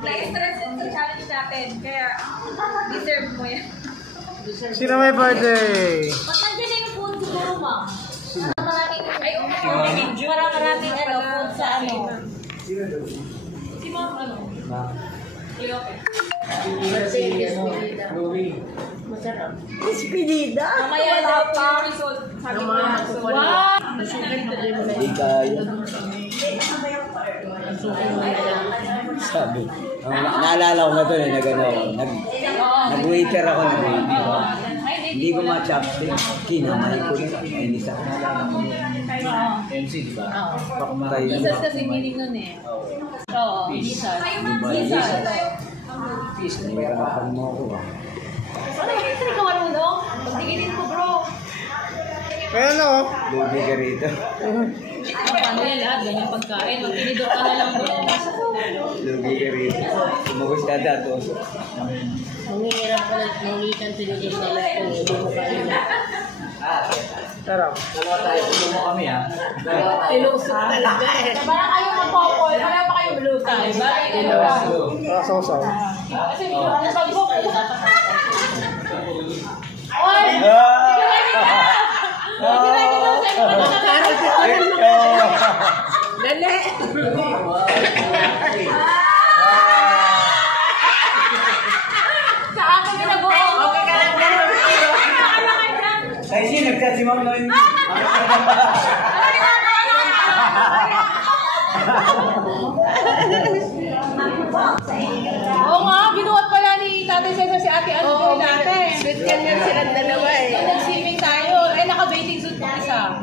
Na-stress sa challenge natin, kaya deserve mo yan. Sino may birthday? Pag nandiyan yung food siguro, ma'am. Ay, maraming food sa ano. Si ma'am, ano? Masarap. Espinida. Mamaya daw po yung result. Sabi ko yung result. Wow! Hindi kaya. Sabi. Naalala ko na ito na nag-waiter ako ng hindi ko ma-chopstick. Kinamay ko rin. Inisa ko. MC, di ba? Jesus kasi meaning nun eh. Oo, Jesus. Jesus. Peace, nahihirapan mo ako ah. Ikaw ano, no? Tigilin ko, bro. Kaya ano? Lubi ka rito. Paano yan lahat? Ganyan pagkain. Magtinidor ka na lang, bro. Lubi ka rito. Sumugos ka dato. Manghihirap ko lang, mangitan tinigil na lang kung hindi mo kain. Sarap. Dalawa tayo, tulong mo kami ha. Tinusok talaga eh. Parang kayo mag-popol. Parang pa kayo blutay. Sausaw. Kasi ano pag-book? Oy! Dali! Sa akin ginagawa. Okay ka lang dyan. Ano ka dyan? Ay, si nagchat si Ma'am Noin. Oo nga, binuhat pala ni Tatay Cesar si Ate Ano ko dati. Sweet yan yan silang dalawa eh. Nung nag-swimming tayo, ay naka-bathing suit pa isa.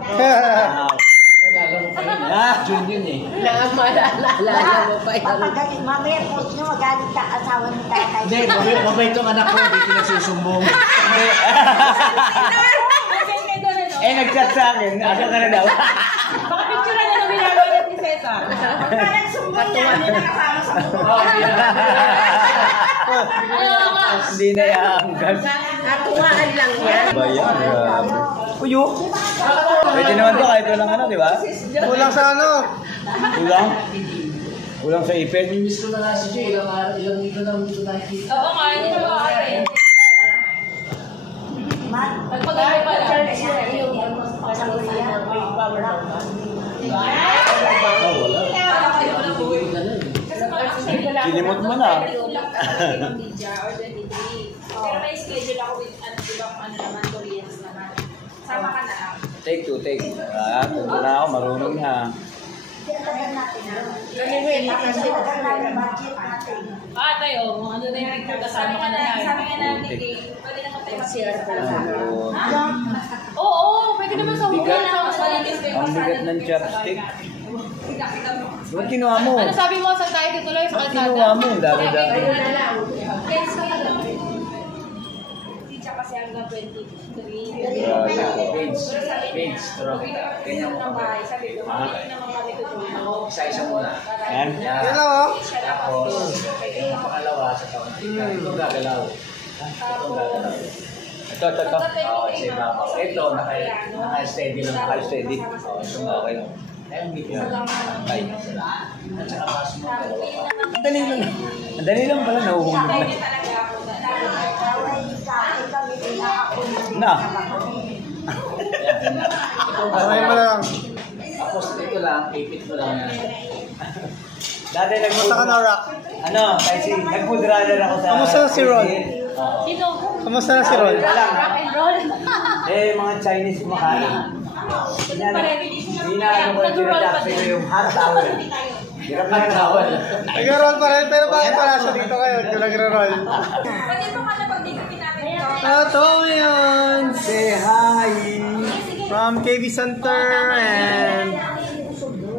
June yun eh. Naalala mo pa yan. Papagaling, mamaya po nyo, magalit ka asawa ni tatay. Hindi, mabait yung anak ko, hindi pinagsusumbong. Eh, nag-chat sa akin, aga ka na daw. Baka picture na nung ginagawa ni Cesar. Katuwa. Hindi na yaangkas. Katuwaan lang yan. Bayan, grabe. Uyo! Pwede naman to kahit walang ano, di ba? Kulang sa ano? Kulang? Kulang sa ipin? Miss ko na nga si Jay, ilang dito lang dito nakikita. Oo nga, hindi na ba ate? Nagpag-aari pala. Kilimot mo na. Pero may schedule ako with ano naman, Koreans naman. Sama ka na lang. Take two, take. Punto na ako, marunong na. Tayo, ano na yung picture kasama ka na lang. Sabi nga natin, pwede naman tayo mag-share. Oo, pwede naman sa huli. Ang bigat ng chopstick. Ba't kinuha mo? Ano sabi mo, saan tayo tutuloy sa kalsada? Kinuha mo, dami-dami. Teacher kasi hanggang 23. Page. Ganyan mo ba? Sabi ko, hindi naman kami tutulong. Isa-isa muna. Yan. Yan lang oh. Tapos, yung pangalawa sa taon. Ito gagalaw. Ito. Sa ibabaw. Ito, naka-steady lang. Naka-steady. Okay. Ayun, hindi ko. Ay. At saka pass mo. Ang dali lang pala, nahuhulog na. Na. Kamay mo lang. Tapos ito lang, ipit mo lang yan. Dati Kamusta ka na, Rock? Ano, kasi nag-food runner ako sa... Kamusta na si Ron? Sino? Kamusta na si Ron? Rock and roll. Mga Chinese kumakain. Hindi na ano ko yung yung hot towel. Hirap na towel. Nag-roll pa rin, pero bakit pala siya dito kayo? Kung nag-roll. Pwede mo ka na pag-digupin namin ito. Ito yun! Say hi! From KB Center and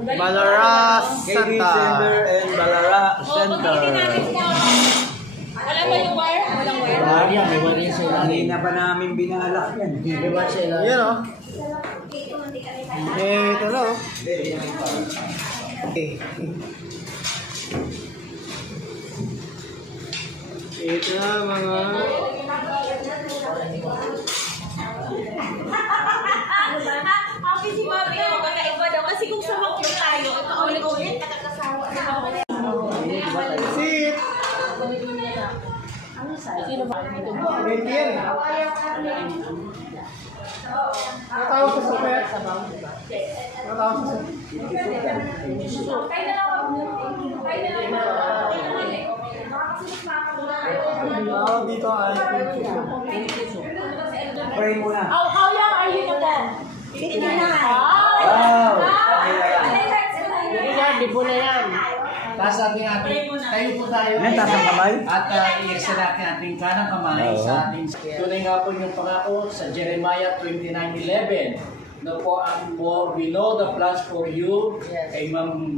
Balara KB Santa. Center and Balara Pag-digupin Center. namin ito. Wala ba yung wire? Walang wire? May wala yung sila. Hindi na pa namin binalak yan. May wala sila. Yan o. Ito na o. Ito na mga... Happy si Mami. Magkaiba daw. Kasi kung sumakit tayo, ito ulit-ulit. Sino ba? Ito ba? 20 yan. Natawag sa super. Natawag sa super. Dito ay Pray muna. How young are you na? 59. Wow! Hindi na, di po na yan. Taas ating tayo po tayo. Ngayon, taas ang kamay. At i-extend natin ating kanang kamay Oo. sa ating... Tunay nga po yung pangako sa Jeremiah 29:11. No po ang we know the plans for you kay Ma'am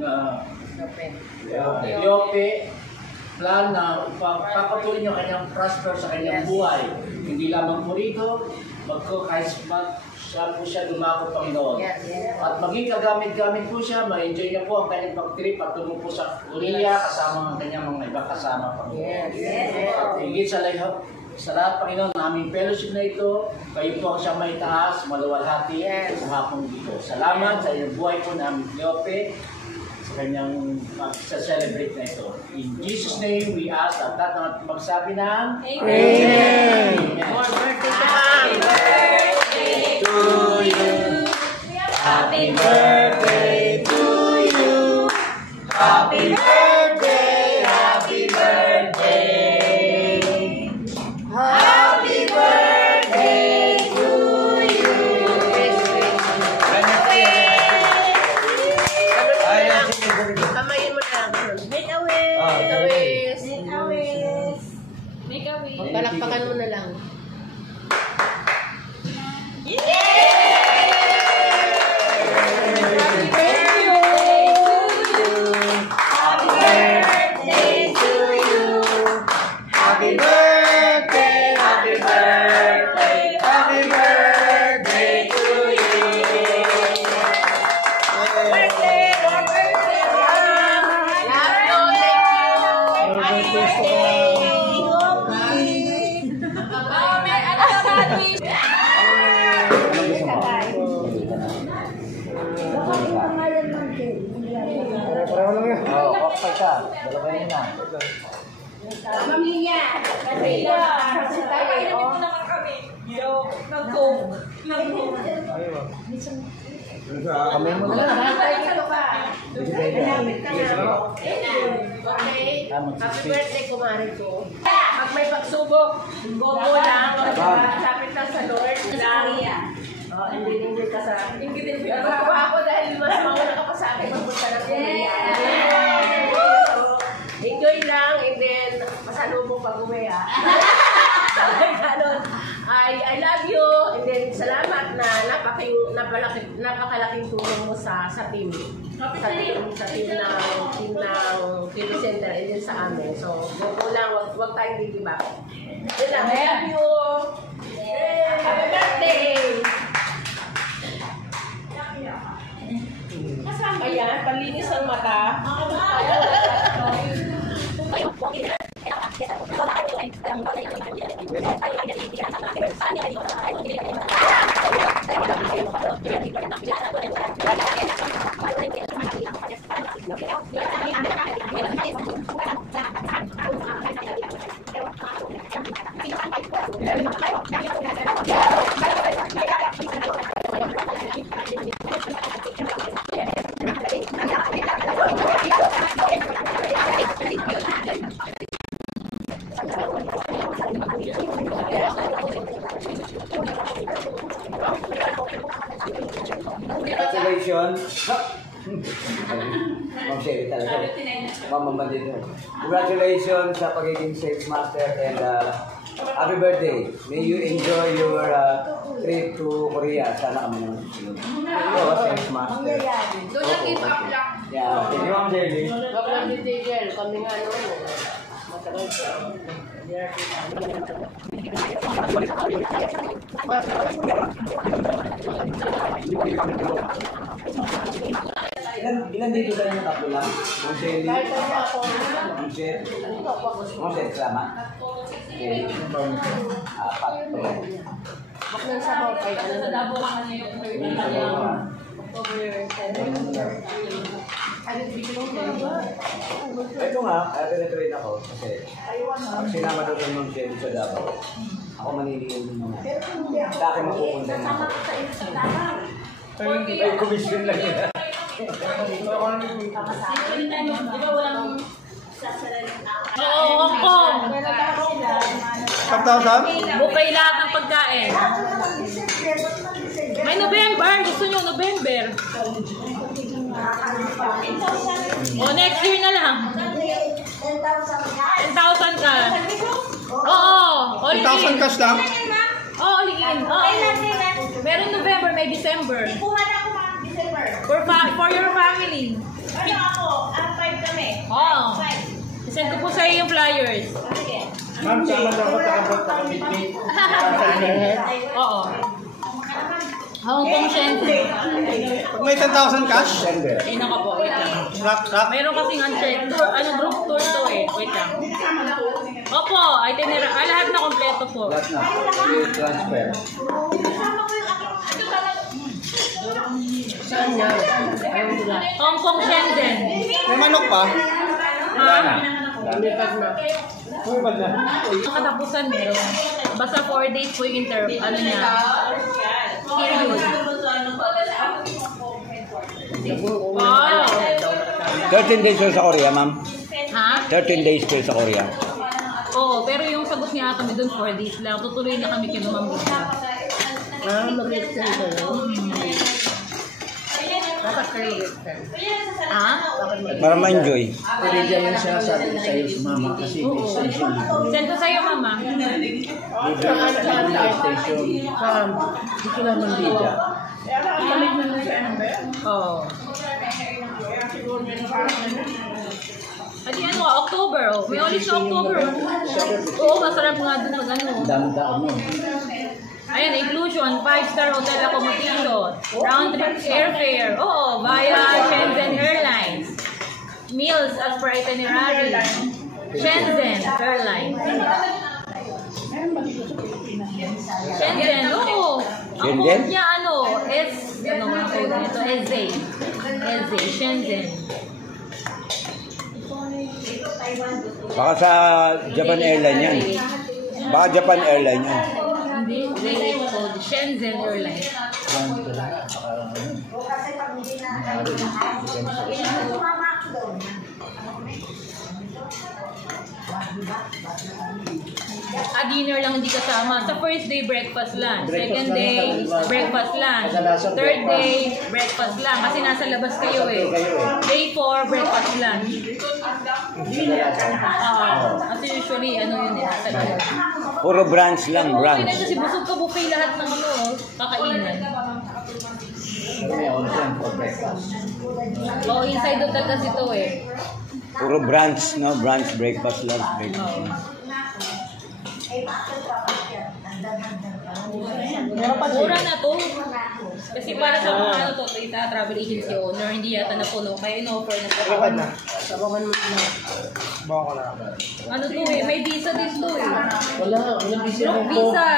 Leope. Plan na papatuloy niyo kanyang prosper sa kanyang buhay. Hindi lamang po rito, kahit saan po siya dumako, Panginoon. At maging kagamit-gamit po siya, ma-enjoy niya po ang kanyang pag-trip at tumo po sa Korea kasama ang kanyang mga iba kasama, Panginoon. At higit sa lahat, Panginoon, na aming fellowship na ito, kayo po ang siyang may taas, maluwalhati sa hapong dito. Salamat sa iyong buhay po na aming Leope, sa kanyang sa-celebrate na ito. In Jesus' name, we ask at lahat ng magsabi ng Amen! More birthday ka, ma'am! To you. Happy birthday to you. Happy birthday, happy birthday. Happy birthday to you. Kamayin mo na. Make a wish. Make a wish. Make a wish. Make a wish. Palakpakan mo na lang. Happy birthday, happy birthday, happy birthday to you. Birthday, more birthday, Happy Pareho lang yan. Oo, okay ka. Dalawa yun na. Pamilya. Kasi tayo, oh. Kamay mo na. Bantay dito ka. Malapit ka na. Okay. Happy birthday, kumari ko. Pag may pagsubok, go lang. Sapit lang sa Lord. Lang. Oh, hindi ka sa... Hindi ako dahil mas mauna ka pa sa akin magpunta ng Korea. So, enjoy lang and then masalubong pag uwi ah. Sabi ganun. I love you and then salamat na napakalaking tulong mo sa team. Sa team ng TV Center and then sa amin. So, go lang, wag tayong didiba. Yun lang, I love you. Happy birthday! Ayan, palinis ang mata. Congratulations. Ma'am Sherry talaga. Mama dito. Congratulations sa pagiging sales master and happy birthday. May you enjoy your trip to Korea. Sana kami naman. Sales master. Doon yung keep up lang. Yeah. Thank you, Ma'am Sherry. Wag lang titigil. Kami nga naman. Matagal siya. Ilan dito tayo ng tatlo lang? Ma'am Sherry. Kahit ano ako. Ma'am Sherry. Ma'am Sherry, sama. Okay. Apat. Wag lang sa mga kahit ano. Sa Davao ka na yung October 7. Ito nga, retrain ako kasi sinama doon ng mga sa Davao. Ako maniliin din mga. Sa akin mapupunta na ako. Ay, commission lang yun. Oo, Hong Kong. 5,000? Bukay lahat ng pagkain. May November. Gusto nyo November. O, next year na lang. 10,000 ka. Oo, all 2,000 in. cash lang? Oo, all in. Oo. Meron November, may December. For your family. Ano ako? Ang 5 kami. Oo. Send ko po sa iyo yung flyers. Ma'am, sama na ako takabot. Oo. Hong Kong Shenzhen. Pag may 10,000 cash? Ay, naka po. Wait lang. Rock. Mayroon kasing unchecked tour. Group tour to eh. Wait lang. Opo, itinerary. Lahat na kompleto po. Lahat na. Transfer. Hong Kong Shenzhen. May manok pa? Ha? Uy, bad na. Ang katapusan meron. Basta 4 days po yung ano niya. Period. Wow. 13 days kayo sa Korea, ma'am. Ha? 13 days kayo sa Korea. Oo, pero yung sagot niya kami doon 4 days lang. Tutuloy na kami kay Ma'am Lisa. Mag-extend kayo. Dapat kayo mag-extend. Ha? Para ma-enjoy. Pwede dyan yung sinasabi ko sa'yo sumama kasi may station dito. Send ko sa'yo, Mama. Libre na station. Dito naman dito. Oo. Adi ano, October. Oh. May ulit sa October. Oo, masarap nga dun mag ano. Dami taon nun. Ayan, inclusion, 5-star hotel accommodation, round trip airfare, oo, via Shenzhen Airlines, meals as per itinerary, Shenzhen Airlines. Shenzhen, oo. Ang code niya ano, ano nga code nito? SZ, Shenzhen. Baka sa Japan Airline yan. Baka Japan Airline yan. Hindi, code Shenzhen Airlines. Dinner lang hindi kasama. Sa first day, breakfast lang. Second day, breakfast lang. Third day, breakfast lang. Kasi nasa labas kayo eh. Day 4, breakfast lang. Kasi usually, ano yun eh, nasa labas. Puro brunch lang, brunch. Kasi busog ka buffet lahat ng ano, kakainan. May onsen for breakfast. Oo, inside hotel kasi to eh. Puro brunch, no? Brunch, breakfast, lunch, breakfast. Mura na to. Kasi para sa mga ano to, Toyota Travel Agency owner, hindi yata napuno. Kaya in-offer na to. Bad na. Sabakan mo na. Bawa ko na. Ano to eh, may visa din to eh. Walang busy Group Hong Kong. visa.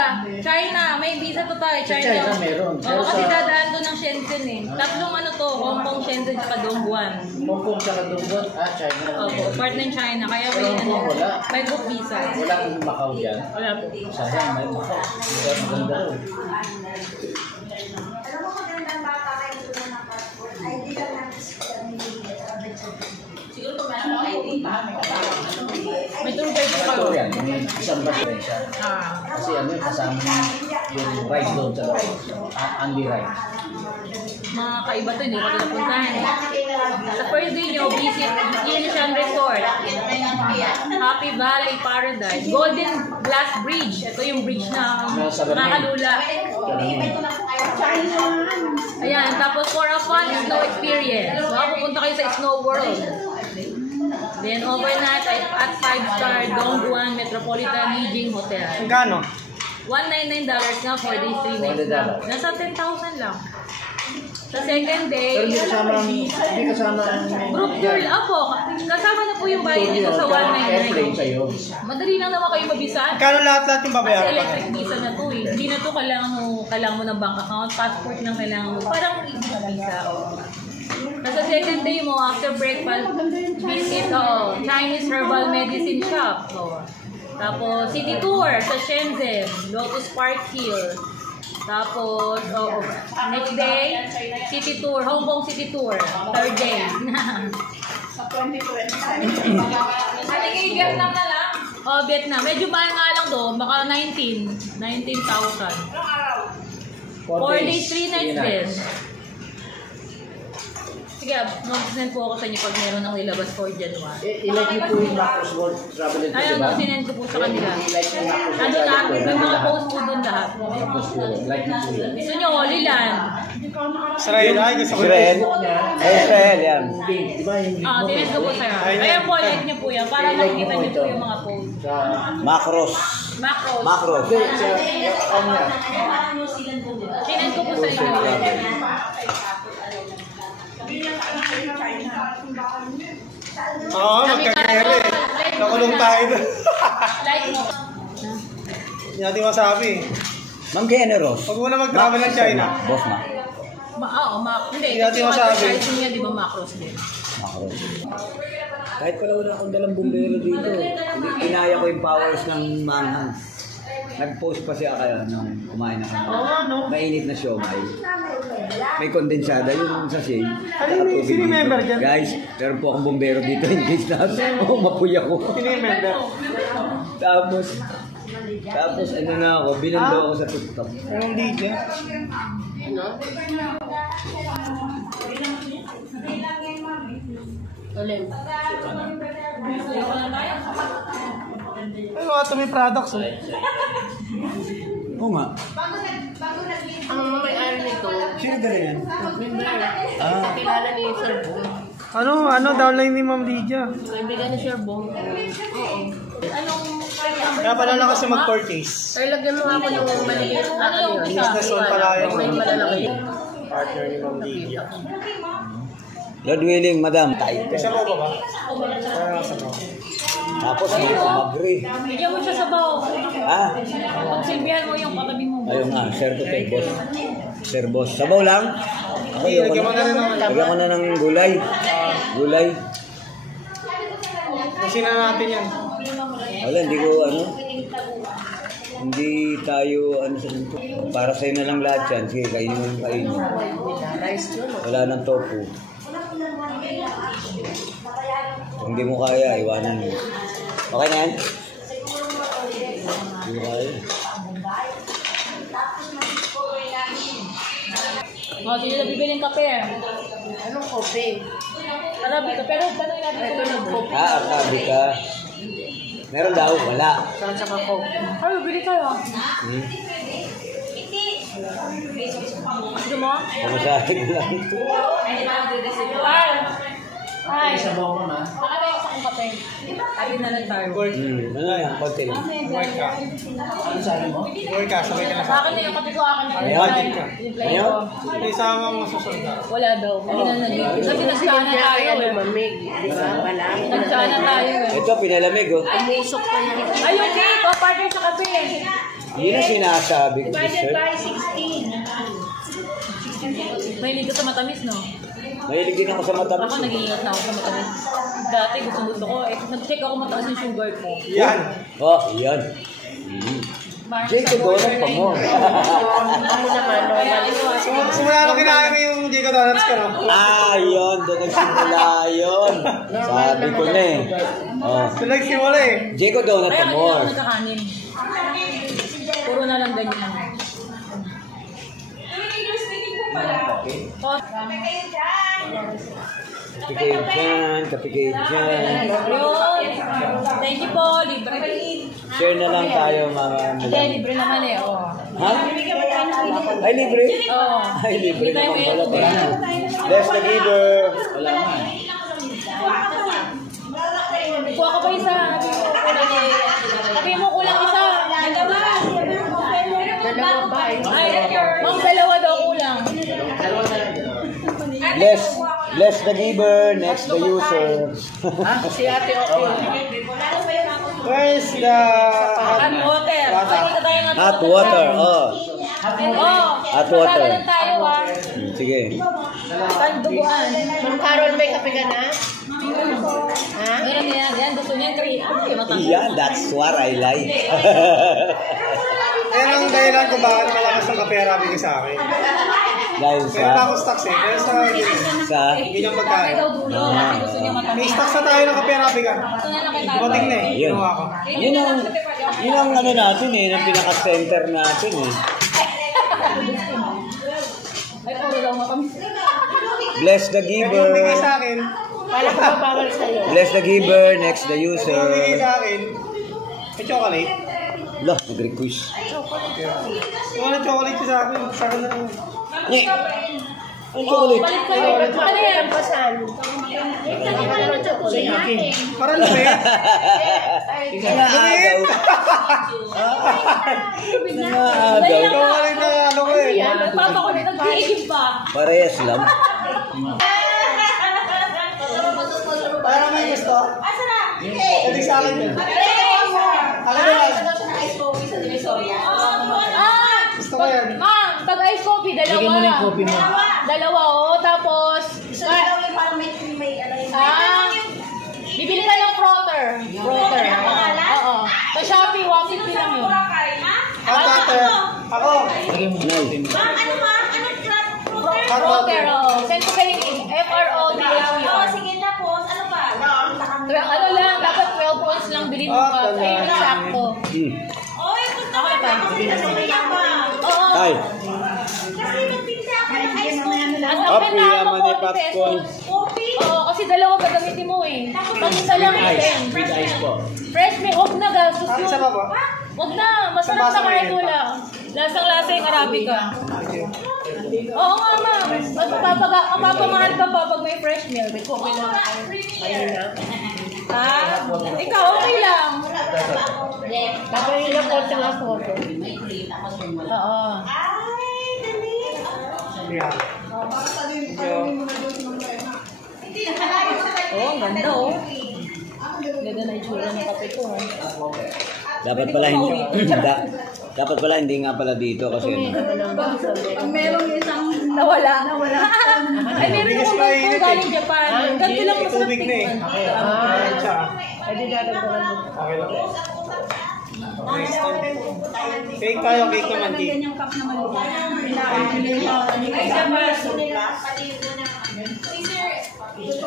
China, may visa to tayo. Sa China meron. Oo, Pero kasi sa- dadaan to ng Shenzhen eh. Tatlong ano to, Hong Kong, Shenzhen, saka Dongguan. Hong Kong sa Kadungon. China. Opo, part ng China. Kaya may Pero Hong Kong ano, wala. may group visa. Walang Macau dyan. Wala po. Sayang, may Macau. Maganda rin. Alam mo, magandang bata kayo ito na passport. Ay, di ka natin Siguro kung meron ng ID, may tour guide pa Ito yan, may isang bus rin siya. Ah. Kasi ano yung kasama yung ride doon sa loob. Only ride. Mga kaiba to, hindi ko ito napuntahan. Sa first day nyo, visit Yinchuan Resort, Happy Valley Paradise, Golden Glass Bridge. Ito yung bridge na makalula. Ayan, tapos for a fun snow experience. So, pupunta kayo sa Snow World. Then overnight at 5-star Dongguan Metropolitan Yijing Hotel. Magkano? $199 nga, 4 days, 3 nights lang. Nasa 10,000 lang. Sa second Pero day, hindi kasama ang group tour, opo, kasama na po yung bayad dito sa airplane 199. sa'yo. Madali lang naman kayo mabisan. Magkano lahat yung Kasi babayaran pa? electric visa na to eh. Hindi na to kailangan mo ng bank account, passport na kailangan mo. Parang easy visa. Tapos sa second day mo, after breakfast, visit Chinese Herbal Medicine Shop. Tapos city tour sa Shenzhen, Lotus Park Hill. Tapos, next day, city tour, Hong Kong city tour. Third day. Sa 2020. Vietnam na lang. Vietnam. Medyo mahal nga lang doon. Baka 19,000. 4 days, 3 nights din. Sige, mag-send po ako sa inyo pag meron ng ilabas for January. I-like niyo po yung Macros World Travel Ito, Ayun, diba? sinend ko po sa kanila. I-like yung Macros World Ando na, Travel Ito. may mga post po doon lahat. Like niyo po yan. Gusto nyo, Holy Land. Israel, ay, gusto ko Israel? Israel, yan. Di ba yung Sinend ko po sa'yo. Ayan po, like nyo po yan. Para makikita nyo po yung mga post. Macros. Macros. Macros. Sinend ko po sa inyo. Oo, magkakere. Nakulong tayo doon. Like mo. Hindi natin masabi. Ma'am Generos. Pag muna mag-travel ng China. Boss na. Hindi. Hindi natin masabi. Kasi niya, di ba, Macros din. Macros. Kahit pala wala akong dalang bumbero dito. Inaya ko yung powers ng manhang. Nag-post pa siya kaya nung kumain na kami. Mainit na siomay. May kondensada yun sa shade. Sino yung member dyan? Guys, meron po akong bumbero dito in case na mapuy ako. Sino yung member? Tapos ano na ako, binando ako sa TikTok. Anong DJ? Ulim. Ano ito may products? Oo nga. Ang may-ari nito, Sino dala yan? member, kilala ni Sir Bong. Ano downline ni Ma'am Lydia? Kaibigan ni Sir Bong. Oo. Kaya pala na kasi mag-purchase. Ay, lagyan mo ako ng maliit na ano yun. Business one pala yung May malalaki. partner ni Ma'am Lydia. Lord willing, madam. Tight. Isa mo ba ba? Para sa mo. Tapos mag-agree. Bigyan mo siya sa baw. Ah, Pagsilbihan mo yung katabi mo. ayun nga, sir to kay boss. Sir boss. Sabaw lang. Ako Lagyan mo na rin ng Lagyan ko na ng gulay. Gulay. Kasi na natin yan. Wala, hindi ko hindi tayo sa ito. Para sa'yo na lang lahat yan. Sige, kainin mo yung kainin. Rice yun. Wala nang tofu. Kung hindi mo kaya, iwanan mo. Okay na yan? Hindi mo kaya. Sino na bibili ng kape? Anong kope? Arabi ka, pero paano natin Ito ng kope. Akabi ka. Meron daw, wala. Saan sa kope? Ay, bibili tayo. Gusto mo? Pamasahe ko lang ito. Ay, Sabaw ka ma. baka tayo sa kong kape. Abi na lang tayo. Ano yan, konti lang. Work ka. Ano sabi mo? Work ka, sabay ka na Sa sa akin na yung kape ko, akin na. Budget ka. Yung play Ayaw? ko. Isama mo susunod. Wala daw. Hindi na nagiging. Kasi nagsana tayo eh. Mamig. Di ba? Wala. Nagsana tayo eh. Ito, pinalamig oh. Umusok pa yun. Ay, yung cake, partner sa kape. Yun ang sinasabi ko, Divided sister. by 16. Mahilig ka sa matamis, no? Mahilig din ako sa matamis. Ako nag-iingat na ako sa matamis. Dati gusto ko. Nag-check ako mataas yung sugar ko. Yan. Oh, yan. Parang Jacob, sa donut border pa din. mo. Ako naman, normal. Simula nung kinain mo yung Jico Donuts ka, no? Ah, yun. Doon nagsimula yun. Sabi ko na eh. Oh. Doon nagsimula eh. Jacob, donut Kaya pa kanina mo. ako nagkakanin. Puro na lang ganyan. Oh, Kapi kayo dyan, kapi kayo dyan. yun. Thank you po. Libre. Share na lang tayo mga Hindi, madam. libre naman eh. Oh. Ha? Ay, libre? Oh. Ay, libre Hindi tayo naman pala. may Bless the giver. Wala nga. Kuha ka pa isa. Sabi mo kulang isa. Dalawa ba? Ay, ma'am, dalawa daw kulang. Bless the giver, next the user. Si ate okay. Where's the... Hot water. Ay, dito tayo ng Hot water, oh. Oh, Hot water. Pasala lang tayo ah. Sige. Panduguan. Ma'am Carol, may kape ka na? Ha? Meron yan. Gusto niya yung Yeah, that's what I like. Yan ang dahilan kung bakit malakas ang kape Arabica ka sa akin. Dahil Meron na sa... ako stocks eh. Pero sa Sa... ganyang pagkain. Gusto niya matamis. May stocks na tayo ng kape Arabica. Ito na lang kay Tata. Dumating na eh. Yun. Ginawa ko. Yun ang ano natin eh, yung pinaka-center natin eh. Ay, puro daw matamis. Bless the Yung bigay giver. sa akin. Kala ko ba bawal sa'yo? Bless the giver, next the Yung bigay user. sa akin. May chocolate. Lah, nag-request. Yung walang chocolate sa akin. Sa akin na lang. Nye! Ang chocolate. Palit kayo. Ano yan? Pasan. Para lumit. Nangagaw. Nangagaw. Chocolate na ano ko eh. Papa ko na nag-iigib pa. Parehas lang. Para may gusto. Asa na? Hindi sa akin yun. Akin na lang. Gusto ko yan. Ma'am, tag-ice coffee, dalawa. Dalawa, oh. Tapos, Gusto niya daw yung parang may ano yung... bibili ka ng frother. Frother. Oo. Sa Shopee, 150 lang yun. Ako. Ma'am, ano ma? Anong Frother, oo. Send ko kay FRODHPR. Oo, sige na po. Ano pa? Ano lang, dapat 12 ounce lang bilhin mo pa. Ayun, sakto. Oy, punta ka na ako sa Sophia pa. Oo. Ay, Kasi magtinda ako ng ice coffee. Ang Up, open na yaman ako, ni 40 Popcorn. pesos. Coffee? Oo, kasi dalawa gagamitin mo eh. Pag isa lang din. With ice po. Fresh milk, huwag na gastos yun. Isa pa ba? Huwag na, masarap na kahit wala. Lasang-lasa yung Arabica. Oo nga, ma'am. Mapapamahal ka pa pag may fresh milk. May coffee na. Ah, ikaw, okay lang. Tapos yung lapot sa mga photo. Oo. Ay, dali. Yeah. Oo, ang ganda oh. Ganda na itsura ng kape ko. dapat pala hindi nga pala dito kasi Merong isang... Nawala. Ay, meron Bigas akong pa ganito init eh. galing Japan. Ganito lang masarap Tubig na eh. Tsaka. Pwede dadagdagan mo. Okay lang. Next time. Cake tayo, cake naman cake.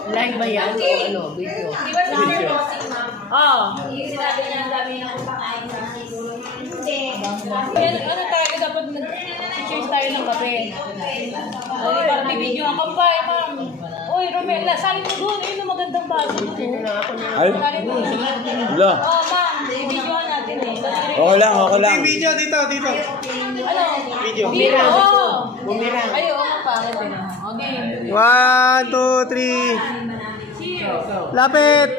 Live ba yan? O ano? Video? Di ba sa akin Oo. Sinabi niya ang dami na kung pakain sa hindi. Ano tayo, dapat nag-choose tayo ng kape. Ay, parang may video ang kampay, ma'am. Uy, Romela, salin mo doon. Ayun ang magandang baso doon. ay, Salin mo. wala. Oo, ma'am. Videoan natin eh. Okay lang, okay lang. Yung video dito. Ano? Video. Video. Oo. Bumirang. Ay, oo nga pangit eh. Okay. 1, 2, 3. Lapit!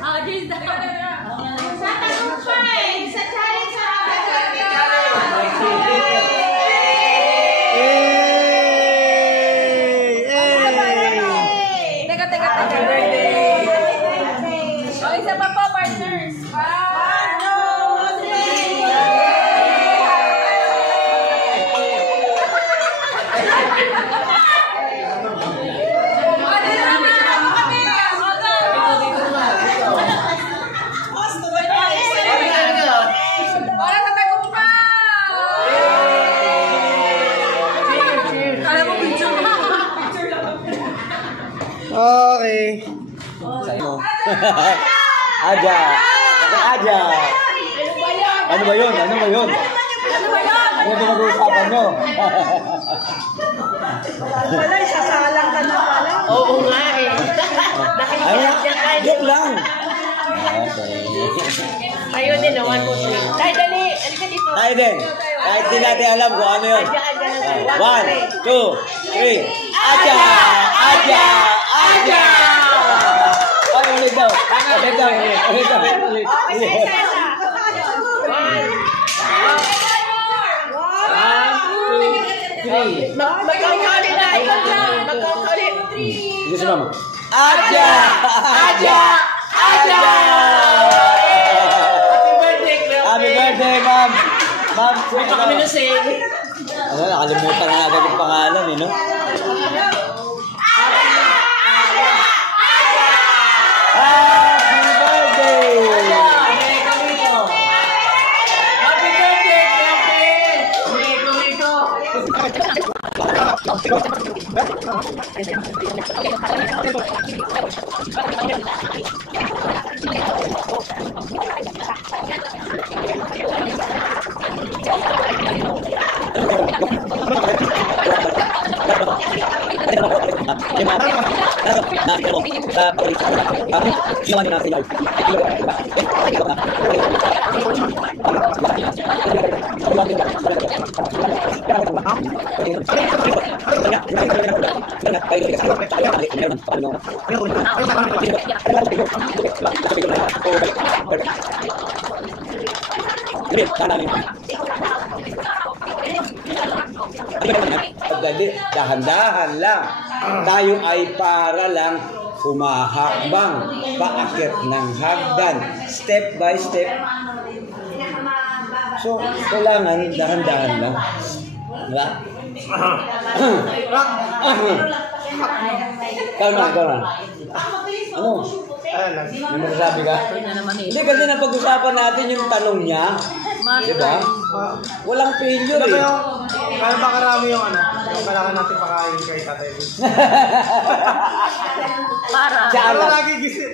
Ah, cheers daw. Sa tagumpay, sa challenge sa Teka. Happy birthday! O, isa pa po, partners. Para sa tagumpay! Kala mo picture lang. Okay. Sa'yo. Aja. Aja. Ano ba yun? Ano ba yun? Ano ba pinag-uusapan nyo? Oo nga eh. Ay, joke lang. Okay. Ayun din, 1, 2, 3. Dahil dali, alika dito. Tayo din. Kahit di natin alam kung ano yun. 1, 2, 3. Aja! Aja! Aja! Ay, ulit daw. Ulit daw. Ulit daw. Magkakauli na. Magkakauli. Sige si mama. Aja! Aja! Aja! Happy birthday, Cleo! Happy birthday! Ma'am, Punta kami na sale. ano, nakalimutan na agad yung pangalan eh, no? Happy birthday! Happy birthday, Pepe! Miko. Dahan-dahan lang. Tayo ay para lang humahakbang paakyat ng hagdan. Step by step. So, kailangan dahan-dahan lang. Diba? Kalma. Ano? May masasabi ka? Hindi kasi napag-usapan natin yung tanong niya. Diba? Walang failure eh. Kaya ba karami yung ano? Yung kailangan natin pakain kay Tatay. Para lagi gusto eh.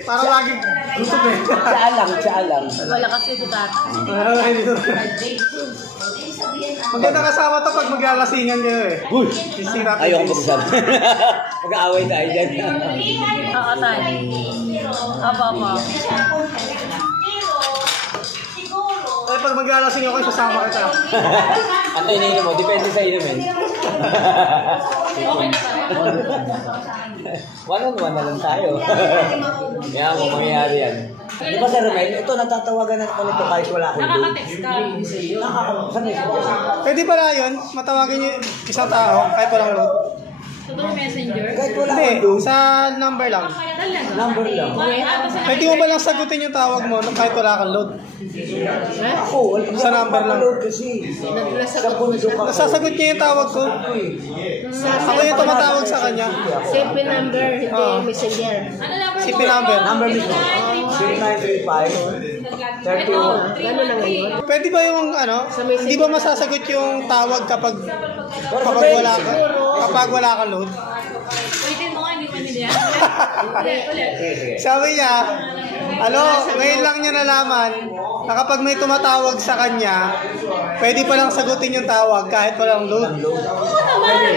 Tsaa lang. Wala kasi si tata. Maganda kasama to pag maglalasingan kayo eh. Uy! Sisira Ayaw ko mag-usap. Mag-aaway tayo dyan. Oo, tayo. Aba. Eh pag maglalasing ako, sasama kita. Ano ininom mo? Depende sa inumin. Okay na tayo. One-on-one na lang tayo. Kaya mo, mangyayari yan. Di ba, Sir Romel? Ito, natatawagan na ako nito kahit wala akong load. Nakaka-text ka. Saan ito? Pwede pala yun, matawagin niyo isang tao kahit walang load. Totoong messenger. Kahit wala Hindi, akong load. sa number lang. Talaga. Number lang. Pwede mo ba lang sagutin yung tawag mo kahit wala kang load? Ako, Sa number lang. load kasi. Sa bundok ako. Nasasagot niya yung tawag ko. Ako yung tumatawag sa kanya. Save number, hindi Oo. messenger. Ano number Si mo? Pinamber. Number mismo. 0935 31. Gano'n na ngayon? Pwede ba yung ano, hindi ba masasagot yung tawag kapag wala kang load? Ulitin mo nga, hindi pa nila. Ulit. Sabi niya, ngayon lang niya nalaman na kapag may tumatawag sa kanya, pwede pa lang sagutin yung tawag kahit walang load.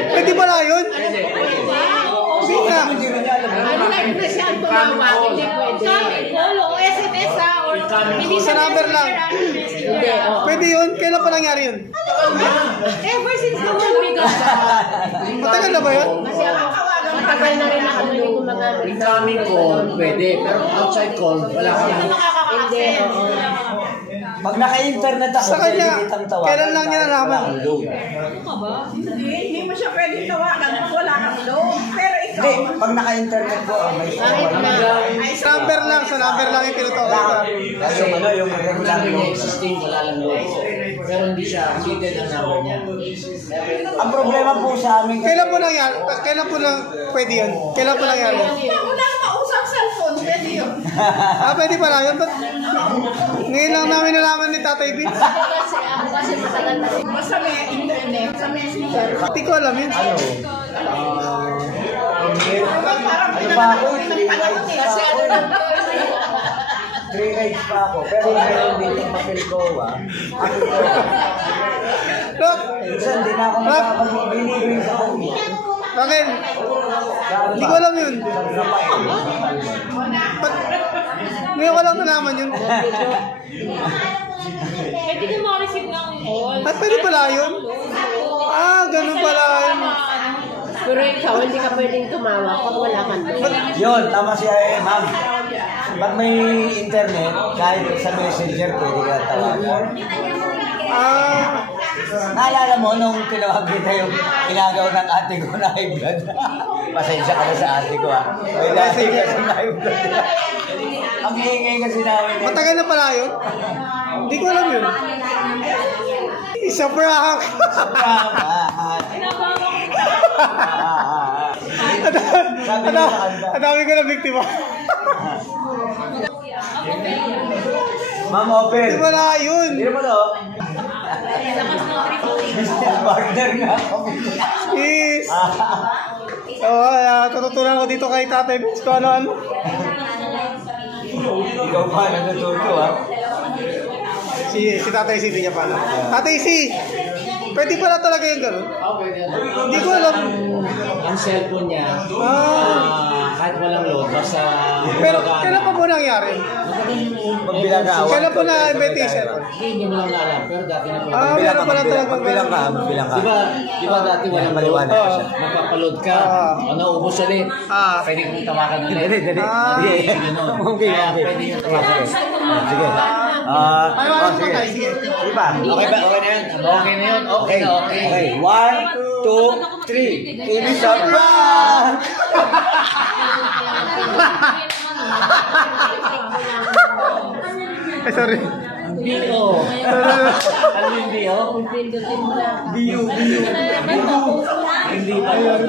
Pwede pala yun? Hindi nga. Ano na siya ang tumawag? Hindi pwede. Call o SMS or hindi Sa number lang. Hindi, oo. Pwede yun? Kailan pa nangyari yun? Ever since the movie ka. Matagal na ba yun? Kasi ako, matagal na rin ako hindi ko magamit. Incoming call, pwede. Pero outside call, wala kang Hindi, oo. Pag naka-internet ako, Sa kanya, pwede kitang tawagan kailan lang niya kahit nalaman? wala akong load. Ano ka ba? Hindi mo siya pwede tawagan kung wala kang load. Pero ikaw, Hindi, pag naka-internet ko, may Kahit na. Sa number lang yung tinutawag. Kasi yung regular namin load. existing, wala lang load. Pero hindi siya needed ang number niya. Ang problema po sa amin kasi, Kailan po nangyari? Kailan po lang pwede yun? Kailan po nangyari? wala kang mausap cellphone, pwede yun. Pwede pala yun? Ba't ngayon lang namin nalaman ni Tatay B? Kasi matagal na rin. Basta may internet, sa messenger. Hindi ko alam yun. ano pa ako, 3 rides pa ako. 3 rides pa ako. Pero meron dito yung papel ko, Look, Minsan, hindi na ako makapag-binibig sa kanya. bakit? Hindi ko alam yun. Ba't ngayon ko lang nalaman yun? Pwede ka ma-receive ng call. At pwede pala yun? Ganun pala yun. Pero ikaw, hindi ka pwedeng tumawag pag wala kang load. Yun, tama siya ma'am. Pag may internet, kahit sa messenger, pwede ka tawagan. Naalala mo nung tinawag kita yung ginagawa ng ate ko na high blood? Pasensya ka na sa ate ko May dati kasi na high blood. Ang ingay kasi namin. Matagal na pala yun? Hindi ko alam yun. Isa prank. Ang dami ko na biktima. Ma'am, open. Di ba na yun? Hindi mo to. Business partner nga kami. Yes. Tututunan ko dito kay Tatay Vince kung ano-ano. Ikaw pa natututo, ha? Si Tatay C, di niya pala. Tatay C, pwede pala talaga yung gano'n? Hindi ko alam. Ang cellphone niya, kahit walang load, basta... Pero kailan pa po nangyari? Magbilang ka. Kailan po na-invite yung cellphone? Hindi mo lang alam, pero dati na po. Meron pala talagang Magbilang ka. Di ba dati walang maliwanag pa siya. Magpapaload ka, ubos ulit. Pwede kong tawakan ulit. Dali. Okay. Pwede yung tawakan. Sige. Sige. Sige pa. Okay ba? Okay na yun? Okay na yun? Okay na, okay. Okay. 1, 2, 3. Ini sa prank! Ay, sorry. B.O. Ano yung B.O? Biyu. Hindi pa yun.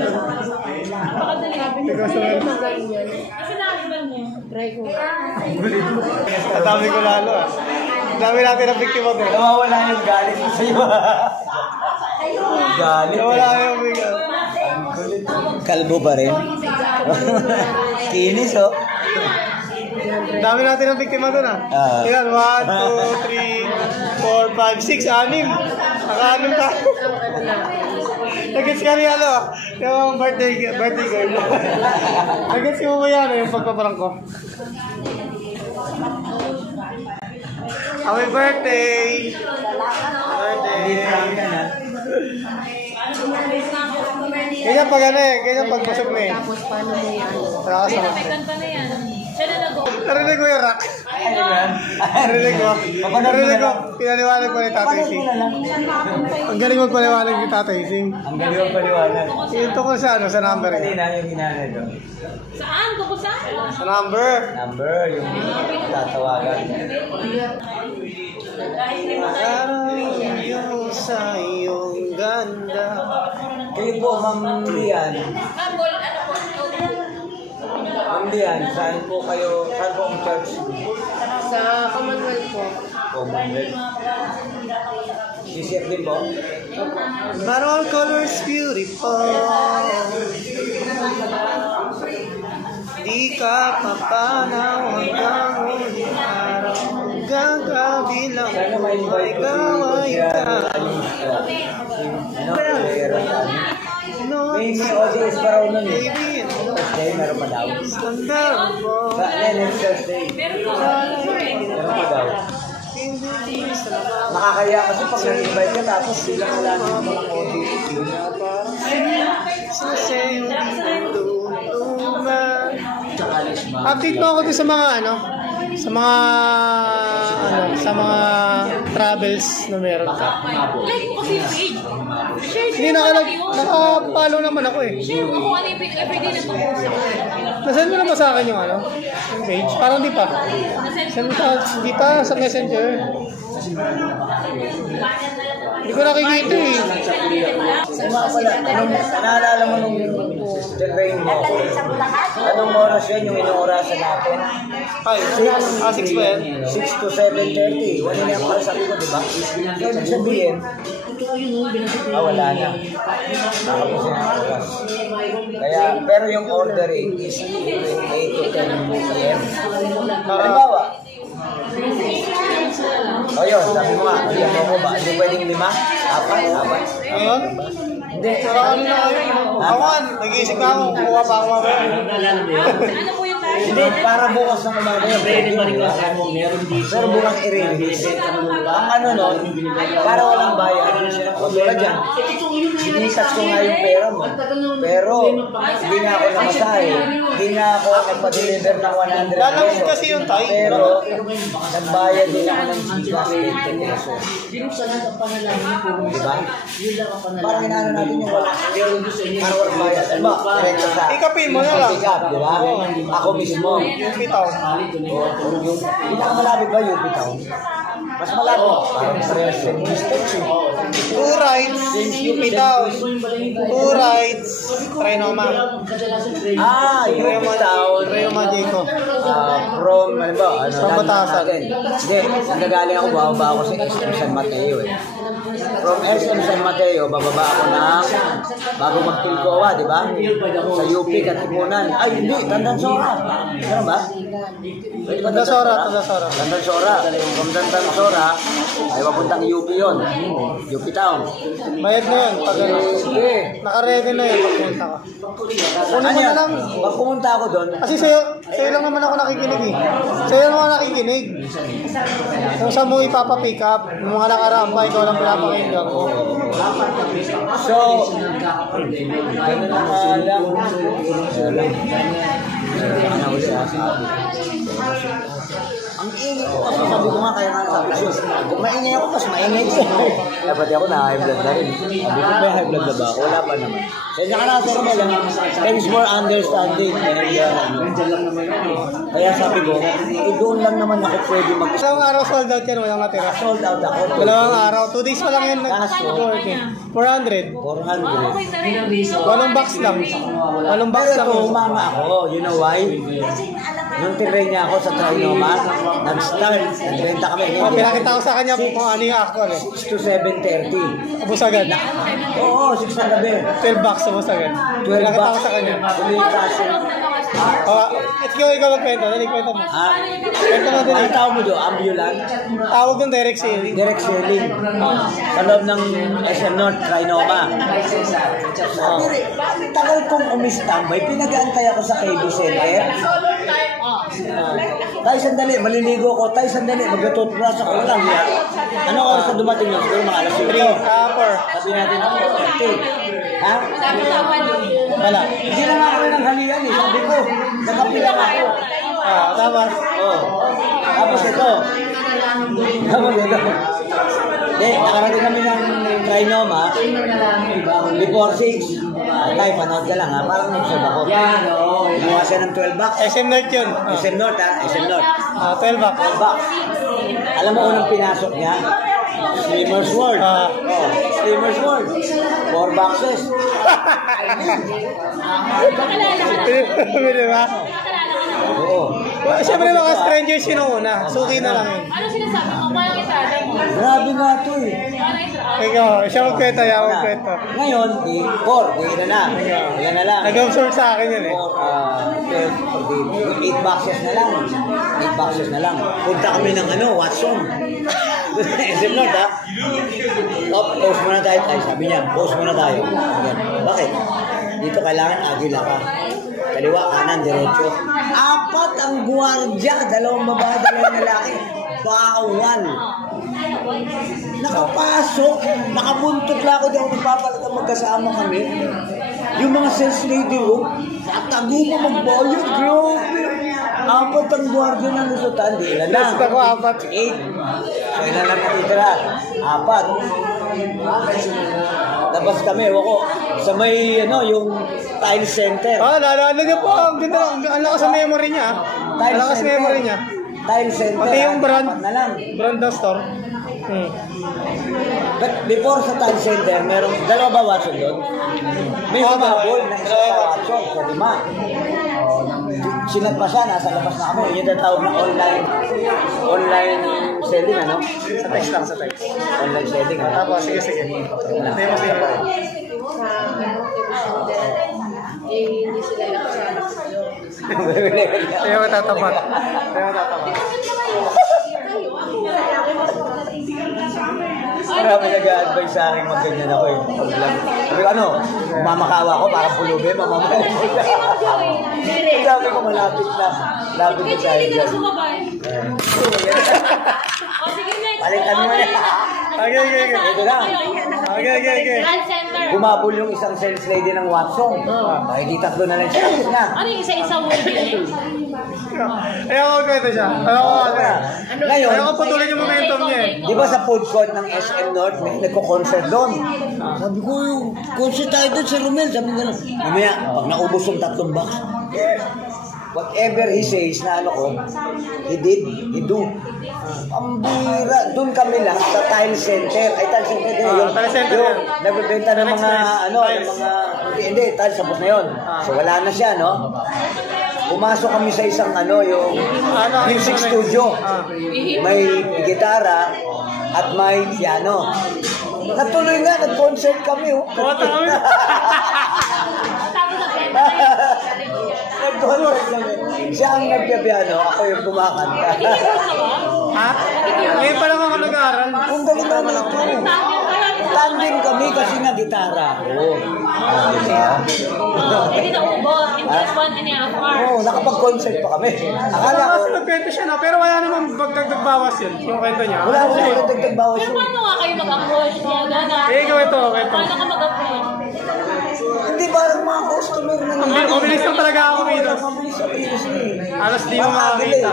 Ang dami ko lalo ah. Ang dami natin ang biktima ko. Nawawala yung galit ko sa'yo. Galit. Nawala yung biktima. Kalbo pa rin. Kinis, oh. Ang dami natin ang biktima doon ah. Ilan? 1, 2, 3, 4, 5, 6, 6. Naka-anim ka. Nag-gets ka rin yung birthday girl. Nag-gets mo ba yan yung pagpaparang ko? Happy birthday! Ganyan pag ganyan pag pasok mo eh. Tapos paano mo yan? May kanta na yan. Siya na nag-o. Narinig ko yung rock. Narinig ko. Pinaliwanag ko ni Tatay Sing. Ang galing magpaliwanag ni Tatay Sing. Ang galing ang paliwanag. Yung tungkol sa sa number Hindi eh. na yung hinanay doon. Saan? Tungkol saan? Sa number. Number, yung tatawagan. Araw sa iyong ganda. Kayo po, Ma'am Lian. Ma'am Lian, saan po ang church? Sa Commonwealth po. Commonwealth. CCF din po? But all colors beautiful. Di ka papanaw hanggang huling araw. Hanggang gabi lang ay gaway ka. Ano? May audience pa raw nun eh. Baby, Thursday, meron pa daw. standard mo. Next Thursday. Meron pa daw. Nakakaya kasi pag nag-invite ka tapos silang wala naman mga audience. Sa sa'yo luma. Update mo ako dun sa mga sa mga travels na meron ka. Like mo kasi yung page. Hindi naka-follow naman ako eh. Share mo kung ano yung page. Everyday na post ako. Nasend mo naman sa akin yung yung page. Parang di pa. Send mo di pa sa messenger. Hindi ko nakikita eh. Naalala mo nung sister Rain mo? Anong oras yan yung inuorasan natin? Ay, 6 pa yan. 6 to 7:30. Wala na yung para sa ko, di ba? Kaya nagsabihin, wala na. Nakapos yung oras. Kaya, pero yung order rate is 8 to 10 p.m. Halimbawa, yun, sabi mo nga, hindi mo ba? Hindi pwedeng 5? 4? Ayun? Hindi. Pero ano na kayo? Ako nga, nag-iisip na ako. Kumuha pa ako mamaya. Ano po yung tayo? Hindi, para bukas na kumama yung pwede mo. Pero bukas i-release. Ang ano nun, para walang bayad. Tulad dyan, sinisas ko nga yung pera mo. Pero, hindi na ako namasahe. Hindi na ako nagpa-deliver ng 100 pesos. Lalakit kasi yung tayo. Pero, nagbayad din ako ng Gcash 80 pesos. Diba? Parang inaano natin yung wala. Para walang bayad. Diba? Direkta sa... Ikapin mo na lang. Pick up, diba? Ako mismo. Yung bitaw. Yung pinakamalapit ba yung bitaw? Mas malapit. Parang parehas yung distance eh. 2 rides, UP Town. 2 rides, Trinoma. UP Town. Trinoma Jacob. From, ano ba? From Batasan. Hindi, nagagaling ako, bababa ako sa SM San Mateo eh. From SM San Mateo, bababa ako ng bago mag-Pilcoa, di ba? Sa UP, Katipunan. Ay, hindi, Tandansora. Ano ba? Tandansora. Tandansora. From Tandansora, ay papuntang UP yun. UP Town. Bayad na yun. Pag Sige. naka-ready na yun, pagpunta ka. Kunin mo na lang. Pag pumunta ako doon, Kasi sa'yo lang naman ako nakikinig eh. Sa'yo lang ako nakikinig. Kung saan mo ipapapick up, yung mga nakaramba, ikaw lang pinapakinggan ko. so, ganun lang. Ang ingay ko kasi sabi ko nga kaya nga sabi ko, kung maingay ako, mas maingay ko. Kaya pati ako na-high blood na rin. Sabi ko, may high blood na ba ako? Wala pa naman. Kaya ka na sa Romel, thanks for understanding. Kaya sabi ko, doon lang naman ako pwede mag- Isang araw sold out yan, walang natira. Sold out ako. 2 araw, 2 days pa lang yan. Kaso, 400. 400. 8 box lang. 8 box Pero lang. ito, umama ako. You know why? Nung tinrain niya ako sa Trinoma, nag-start. Nagbenta kami. Pinakita ko sa kanya kung ano yung actual eh. 6 to 7:30. Ubus agad. Oo, 6 na gabi. 12 bucks ubus agad. 12 Pinakita ko bucks. sa kanya. Tumitas. Ikaw magkwento. Dali, kwento mo. Kwento mo Ano dali. tawag mo doon? Ambulant? Tawag ng direct selling. Direct selling. Sa loob ng SM North, Trinoma. Tagal kong umistambay, pinag-aantay ako sa KB Center. Tayo sandali, maliligo ko. Tayo sandali, mag-toothbrush ako lang. Ano oras na dumating yun? Siguro mga alas 3, 4. Sabi natin ako, 30. Ha? Wala. Hindi na nga kami ng halian eh. Sabi ko, nakapila ako. Tapos. Oh. Tapos ito. Nakarating kami ng Trinoma before 6. Tayo, panood ka lang ha. Parang nag-serve ako. Gumawa siya ng 12 bucks. SM North yun. SM North ha, SM North. 12 bucks. 12 bucks. Alam mo unang pinasok niya? Slimmer's World. Slimmer's World. 4 boxes. Bili ba? Oo. Siyempre mga strangers yun una. Suki na lang yun. Ano sinasabi mo? Paano itrada mo? Grabe nga to eh. Ikaw, siya magkwento, siya magkwento. Ngayon, di 4, di na. Ilan na lang. Nag-observe sa akin yun eh. 8 boxes na lang. 8 boxes na lang. Punta kami ng Watson. SM North ha. Post muna tayo. Sabi niya, post muna tayo. Bakit? Dito kailangan agila ka. Kaliwa, kanan, diretso. 4 ang guwardya. 2 babae, 2 lalaki. Bawal. Nakapasok. Nakabuntot lang ako. Di ako nagpapalat ang magkasama kami. Yung mga sales lady room, tago mo magbayad. Grabe. 4 ang guwardya ng lusutan. Di ilan lang. Last ako 4. 8. So ilan lang natitira? 4. Tapos kami, wako, sa may, yung tile center. Naalala niyo po, ang ganda, ang lakas sa memory niya. Ang lakas memory niya. Tile center. Pati yung brand, 4 na lang. brand ng store. But before sa tile center, merong 2 ba Watson doon? May humabol na isa sa Watson, sa 5. Sinat pa siya, nasa labas na kami. Yung tatawag na online selling, ano? Sa text lang, sa text. Online selling, ano? Tapos, sige. Hindi mo sige. Hindi sila nakasama sa iyo. Kaya matatapat. Marami nag-a-advise sa akin mag-ganyan ako eh. Sabi ko, mamakawa ko para pulubi, mamamali ko siya. Sabi ko, malapit na. Lapit na tayo dyan. Balikan mo na. Okay. Ito lang. Okay. Grand Center. Bumabol yung isang sales lady ng Watson. Ay, di 3 na lang siya. Na. Ano yung isa-isa mo bili? Ayaw ko kwento siya. Ngayon, Ayaw ko patuloy yung momentum niya eh. di ba sa food court ng SM North, may nagko-concert doon. Sabi ko, concert tayo doon sa Romel. Sabi ko, mamaya, pag naubos yung 3 box, whatever he says na ano ko, he did, he do. Ang bira, doon kami lang sa Tile Center. Ay, Tile Center din. Tile Center yan. Nagbebenta ng mga, ano, ng mga, hindi, Tile, tapos na yun. So, wala na siya, no? Pumasok kami sa isang, ano, yung music studio. May gitara at may piano. Natuloy nga, nag-concert kami, oh. Kumata kami. Nag-concert lang. Siya ang nagpipiano, ako yung kumakanta. Ha? Ngayon pa lang ako nag-aaral. Kung galing naman ito. Tandem kami kasi nga gitara ako. Hindi na ubos. In just 1.5 hours. Oo, nakapag-concert pa kami. Akala ko, Kasi nagkwento siya na, pero wala namang magdagdag-bawas yun. Yung kwento niya. wala ko sa dagdag bawas Pero yun. paano nga kayo mag-approach? Ikaw ito, kwento. Paano ka mag-approach? Hindi parang mga customer na Mabilis lang talaga ako dito. Mabilis sa pilos eh. Alas di mo makakita.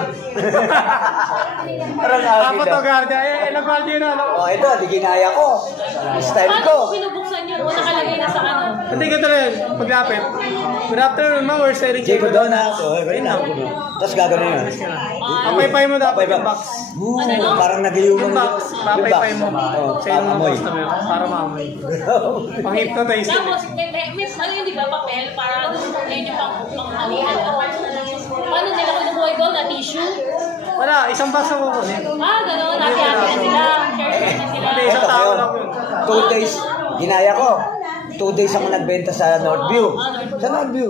Parang Apat agad o guardia. Ilang guardia yun, ano? Oh, ito, di ginaya ko. Style Paano ko. mo binubuksan yun? O nakalagay na sa ano? Hindi ka talaga paglapit. Good afternoon, ma'am. We're selling Jacob Donut. Oh, very na. Tapos gagawin yun. Papaypay mo dapat yung box. Parang nag-iuman. Yung box. Papaypay mo. Oh, Sa yung mga amoy. customer. Para maamoy. Pang-hypnotize. Tapos, may ano yun, di ba, papel? Para yun yung pang-halihan. Paano nila kinukuha doon? Na tissue? Wala, isang box ang kukunin. Gano'n. Hati-hati na sila. Share na sila. Hindi, isang Ito tao yun. lang yun. 2 days, ginaya ko. 2 days ako nagbenta sa Northview. Sa Northview.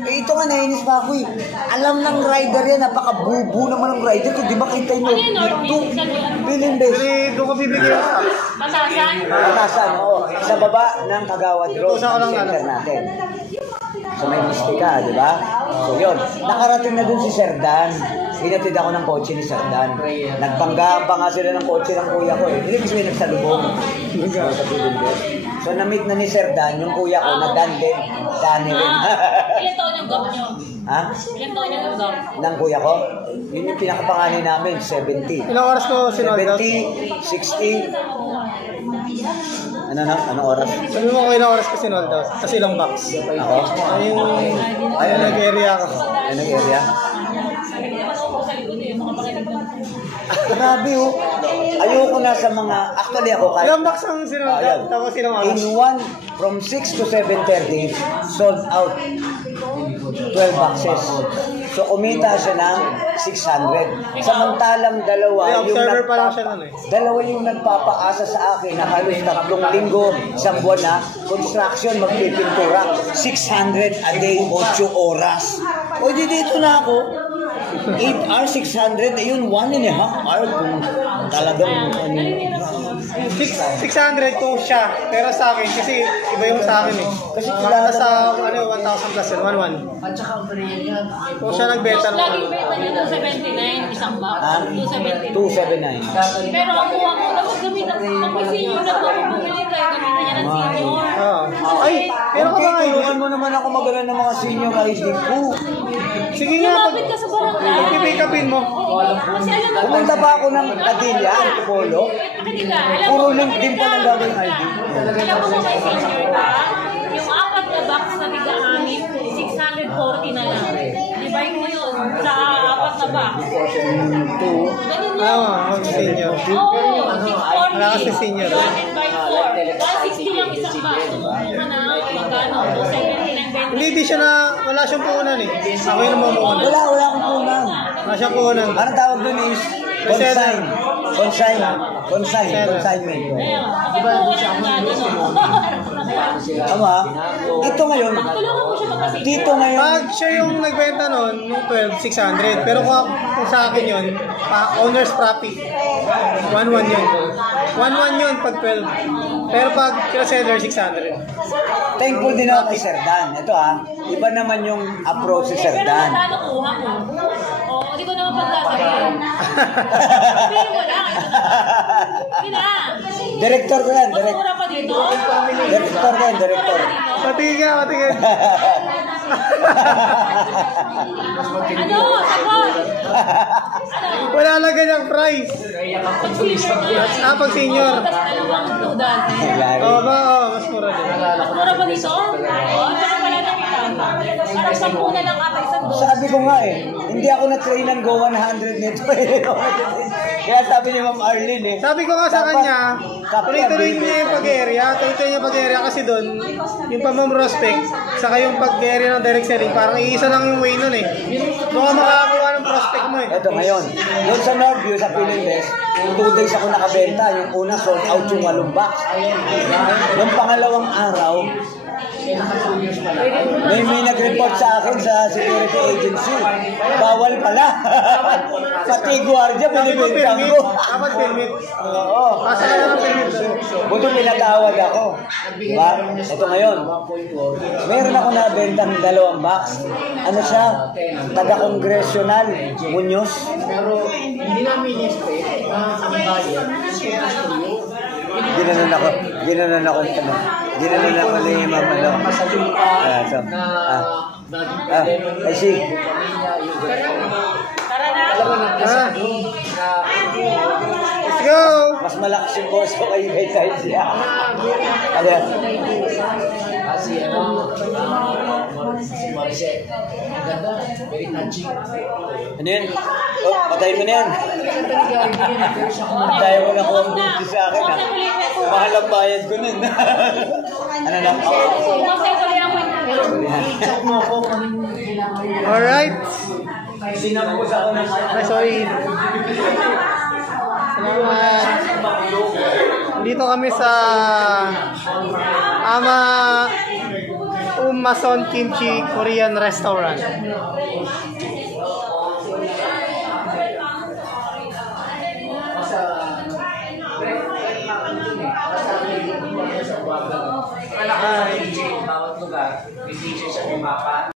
Eh, ito nga, nainis pa ako eh. Alam ng rider yan, napaka-bubu naman ng rider ko. Di ba kita yung Ano yung Northview? Billion days. Kasi doon ko bibigyan yung stocks. Pasasan? Patasan, oo. Sa baba ng Kagawad Road. Tutusan ko lang Center natin. So may mistika, di ba? So yun. Nakarating na dun si Sir Dan. Hinatid ako ng kotse ni Sir Dan. Nagpanggaan pa nga sila ng kotse ng kuya ko eh. Hindi kasi nagsalubong. So na-meet na ni Sir Dan, yung kuya ko, na Dan din. Dani rin. Ilan taon yung gap nyo? Ha? Ilan taon yung gap? Ng kuya ko? Yun yung pinakapanganay namin, 70. Ilang oras ko sinoldos? 70, 60. Ano na? Anong oras? Sabi mo kung ilang oras ko sinoldos? Kasi ilang box. Ako? Ayun, nag-area ako. Ano yung area? Sabi ko naman ako sa likod eh. Mga pakinig na. Grabe oh. Ayoko na sa mga, actually ako kahit Ilang box ang sinoldos? Ayan. Tapos ilang oras? in one, from 6 to 7:30, sold out. 12 boxes. So kumita siya ng 600. Samantalang dalawa Hindi, observer pa lang siya nun eh. Dalawa yung nagpapaasa sa akin na halos 3 linggo, isang buwan na, construction, magpipintura. 600 a day, 8 oras. O di dito na ako. 8 hours, 600, ayun, 1.5 hour kung talagang 600 ko siya. Pero sa akin, kasi iba yung sa akin eh. Kasi Makata sa 1,000 plus yun, 1,100. At saka ang niya, Kung siya nagbenta ng Laging benta niya 279, isang box. 279. 279. Pero ang kuha ko, dapat gamitan ng senior na to. Bumili tayo, gamitan niya ng senior. Ay, pero ka ba Okay, ngayon? tulungan mo naman ako magana ng mga senior ID ko. Sige nga, Lumapit ka sa barangay. pag-pick upin mo. Kasi alam mo, Pumunta pa ako ng Padilla, Antipolo. Puro link din pa ng gagawin ID. Alam mo kung may senior ka, yung 4 na box na tiga-amin, 640 na lang. Divide mo yun sa 4 na box. Ganun yun. Mag-senior. Oo, 640. Wala kasi senior. Divided by 4. 160 lang isang box. Kung ka na, magkano, 279 benta. Hindi, di siya na, wala siyang puhunan eh. Ako yung namumuhunan. Wala akong punan. Wala siyang puhunan. Anong tawag dun is consign. Consignment. Diba doon siya Tama? Ito ngayon, tulungan mo siya magpasig. dito ngayon, Pag siya yung nagbenta nun, nung 12, 600. Pero kung sa akin yun, owner's profit. 1,100 yun. 1,100 yun pag 12. Pero pag seller, 600. thankful din ako kay Sir Dan. Ito iba naman yung approach si Sir Pero Dan. magkano kuha mo? Oo, hindi ko naman pagkasabihin. Pero wala. Hindi na. Director ko yan, Mas mura pa dito. director ko yan, director. Patingin, patingin. Ano? Sagot! Wala lang ganyang price. Pag senior na yan. Pag senior. Tapos dalawang tudan. Oo ba? Oo, mas mura din. Mas mura pa dito? Oo, pero wala na kita. Para Parang 10 na lang ata isang dose. Sabi ko nga eh, hindi ako na-train ng Go 100 nito eh. Kaya sabi ni Ma'am Arlene eh. Sabi ko nga sa kanya, tuloy-tuloy niya yung pag-area. Tuloy-tuloy niya pag-area kasi doon, yung pamam-prospect, saka yung pag-area ng direct selling, parang iisa lang yung way nun eh. Doon ka makakakuha ng prospect mo eh. Ito ngayon, doon sa Northview, sa Philippines, 2 days ako nakabenta. Yung una, sold out yung 8 box. Yung pangalawang araw, may nag-report sa akin sa security agency. Bawal pala. Pati guardia, binibintang ko. Dapat permit. Oo. Pasa ka lang ng permit. Buto pinatawag ako. Diba? Ito ngayon. Meron ako nabentang 2 box. Ano siya? Taga-congressional. Muñoz. Pero hindi namin expect na ang bayan, Ginanon ako ni Ma'am ano. I see. Tara na. Let's go! Mas malakas yung boss ko kay siya. Ano yan? kasi si Maricel, ang ganda, very touching. Ano yan? Oh, patay mo na yan. Tayo ko na kung binti sa akin ha. Mahal ang bayad ko nun. Ano na? Alright. Sinapos ako ng Sorry. Dito kami sa Ama Umason Kimchi Korean Restaurant.